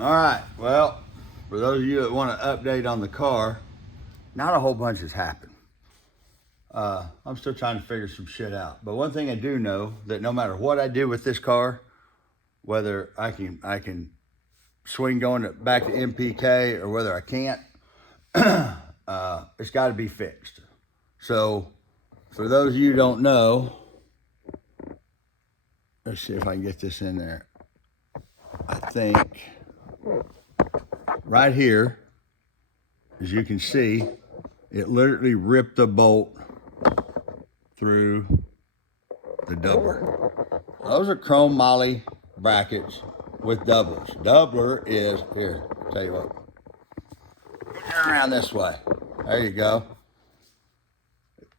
All right, well, for those of you that want to update on the car, not a whole bunch has happened. I'm still trying to figure some shit out. But one thing I do know that no matter what I do with this car, whether I can swing going back to MPK or whether I can't, it's got to be fixed. So, for those of you who don't know, let's see if I can get this in there. I think right here, as you can see, it literally ripped the bolt through the doubler. Those are chrome moly brackets with doublers. Doubler is, here, I'll tell you what. Turn around this way. There you go.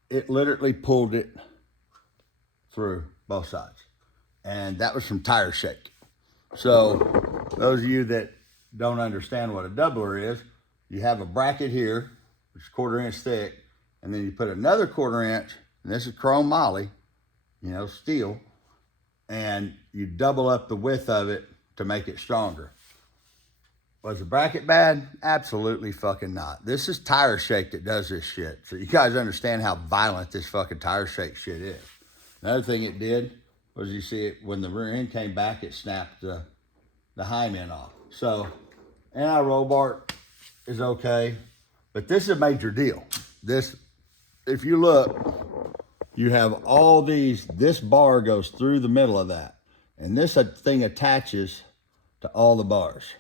It literally pulled it through both sides. And that was from tire shake. So those of you that don't understand what a doubler is, you have a bracket here, which is 1/4 inch thick, and then you put another 1/4 inch, and this is chrome moly, steel, and you double up the width of it to make it stronger. Was the bracket bad? Absolutely fucking not. This is tire shake that does this shit. So you guys understand how violent this fucking tire shake shit is. Another thing it did was, you see it when the rear end came back, it snapped the hind end off. So anti-roll bar is okay, but this is a major deal. This, if you look, you have all these, this bar goes through the middle of that, and this thing attaches to all the bars.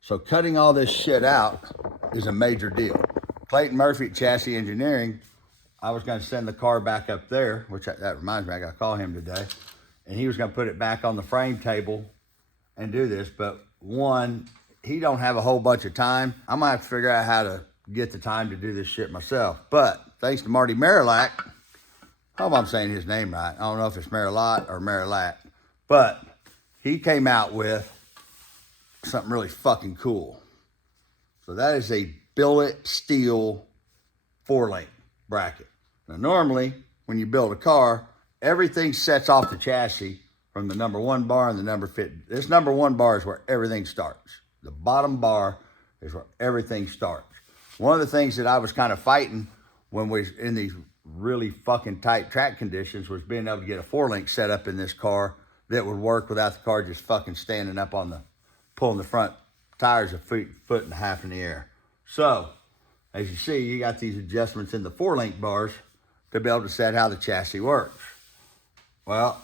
So cutting all this shit out is a major deal. Clayton Murphy at Chassis Engineering, I was gonna send the car back up there, which that reminds me, I gotta call him today, and he was gonna put it back on the frame table and do this, but one, he don't have a whole bunch of time. I'm gonna have to figure out how to get the time to do this shit myself. But thanks to Marty Merillat, I hope I'm saying his name right. I don't know if it's Merillat or Merillat, but he came out with something really fucking cool. So that is a billet steel 4-link bracket. Now normally, when you build a car, everything sets off the chassis from the number 1 bar and the number 50. This number 1 bar is where everything starts. The bottom bar is where everything starts. One of the things that I was kind of fighting when we was in these really fucking tight track conditions was being able to get a 4-link set up in this car that would work without the car just fucking standing up on the, pulling the front tires a foot and a half in the air. So, as you see, you got these adjustments in the 4-link bars to be able to set how the chassis works. Well,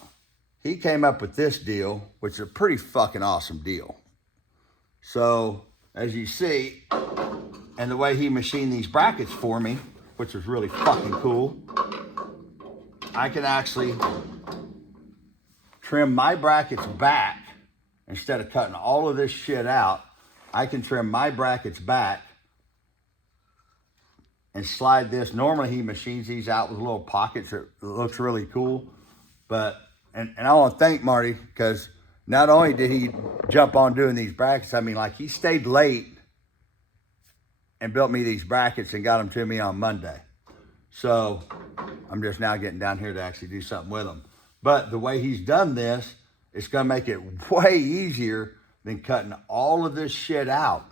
he came up with this deal, which is a pretty fucking awesome deal. So, as you see, and the way he machined these brackets for me, which was really fucking cool, I can actually trim my brackets back. Instead of cutting all of this shit out, I can trim my brackets back and slide this. Normally he machines these out with little pockets. It looks really cool. But, and I want to thank Marty, because not only did he jump on doing these brackets, I mean, like, he stayed late and built me these brackets and got them to me on Monday. So I'm just now getting down here to actually do something with them. But the way he's done this, it's gonna make it way easier than cutting all of this shit out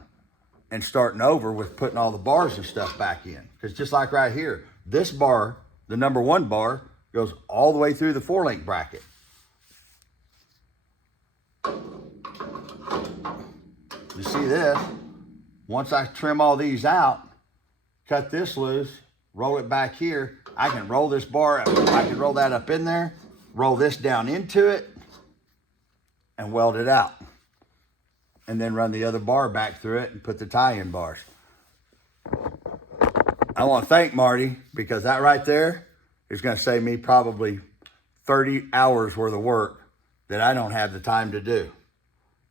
and starting over with putting all the bars and stuff back in. Because just like right here, this bar, the number 1 bar, goes all the way through the 4-link bracket. You see this? Once I trim all these out, cut this loose, roll it back here, I can roll this bar up, I can roll that up in there, roll this down into it, and weld it out. And then run the other bar back through it and put the tie-in bars. I want to thank Marty, because that right there is going to save me probably 30 hours worth of work that I don't have the time to do.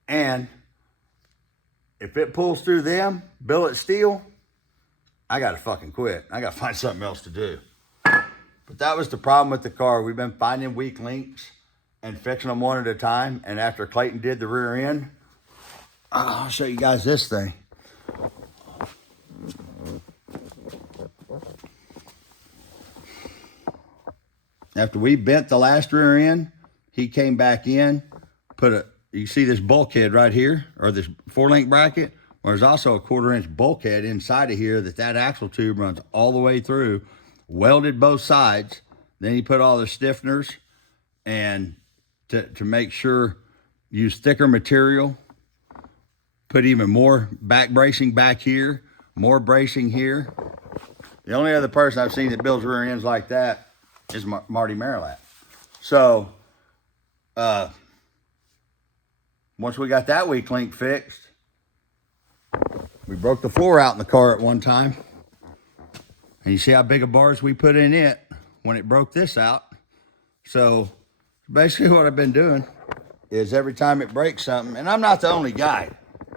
And if it pulls through them, billet steel, I got to fucking quit. I got to find something else to do. But that was the problem with the car. We've been finding weak links and fixing them one at a time. And after Clayton did the rear end, I'll show you guys this thing. After we bent the last rear end, he came back in, put you see this bulkhead right here, or this 4-link bracket. Well, there's also a 1/4-inch bulkhead inside of here that axle tube runs all the way through, welded both sides. Then you put all the stiffeners, and to make sure, use thicker material, put even more back bracing back here, more bracing here. The only other person I've seen that builds rear ends like that is Marty Merillat. So, once we got that weak link fixed, we broke the floor out in the car at one time. And you see how big of bars we put in it when it broke this out. So basically what I've been doing is every time it breaks something, and I'm not the only guy,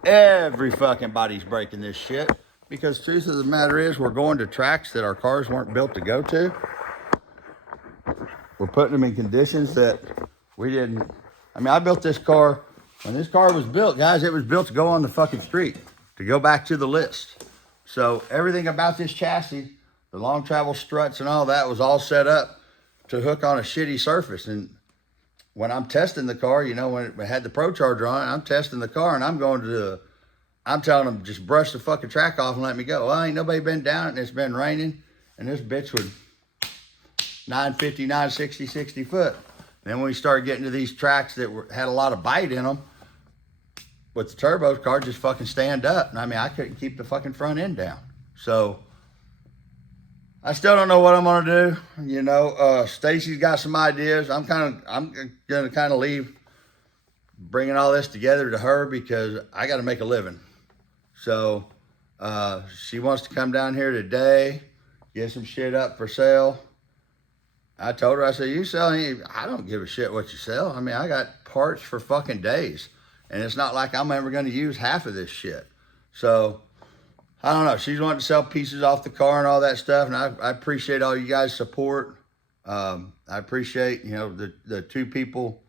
every fucking body's breaking this shit, because truth of the matter is we're going to tracks that our cars weren't built to go to. We're putting them in conditions that we didn't. I mean, I built this car, when this car was built, guys, it was built to go on the fucking street, to go back to the list. So everything about this chassis, the long travel struts and all that, was all set up to hook on a shitty surface. And when I'm testing the car, you know, when it had the Pro Charger on it, I'm testing the car and I'm telling them, just brush the fucking track off and let me go. Well, ain't nobody been down it and it's been raining, and this bitch would 950, 960, 60 foot. Then when we started getting to these tracks that had a lot of bite in them, with the turbo, car just fucking stand up. And I mean, I couldn't keep the fucking front end down. So I still don't know what I'm gonna do. You know, Stacy's got some ideas. I'm gonna kind of leave bringing all this together to her, because I got to make a living. So she wants to come down here today, get some shit up for sale. I told her, I said, you sell any? I don't give a shit what you sell. I mean, I got parts for fucking days. And it's not like I'm ever going to use half of this shit. So, I don't know. She's wanting to sell pieces off the car and all that stuff. And I appreciate all you guys' support. I appreciate, you know, the two people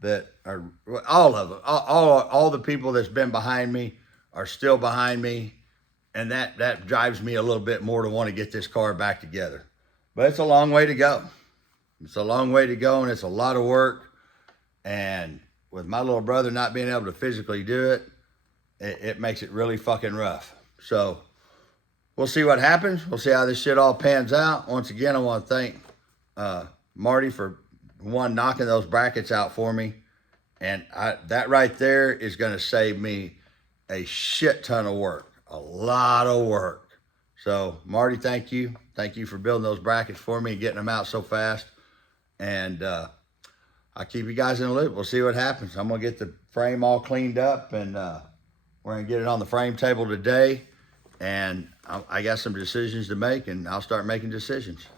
that are, all of them, all the people that's been behind me are still behind me. And that drives me a little bit more to want to get this car back together. But it's a long way to go. It's a long way to go, and it's a lot of work. And with my little brother not being able to physically do it, it makes it really fucking rough. So we'll see what happens. We'll see how this shit all pans out. Once again, I want to thank Marty for knocking those brackets out for me. And that right there is going to save me a shit ton of work, a lot of work. So Marty, thank you. Thank you for building those brackets for me and getting them out so fast. And I'll keep you guys in the loop. We'll see what happens. I'm going to get the frame all cleaned up, and we're going to get it on the frame table today. And I got some decisions to make, and I'll start making decisions.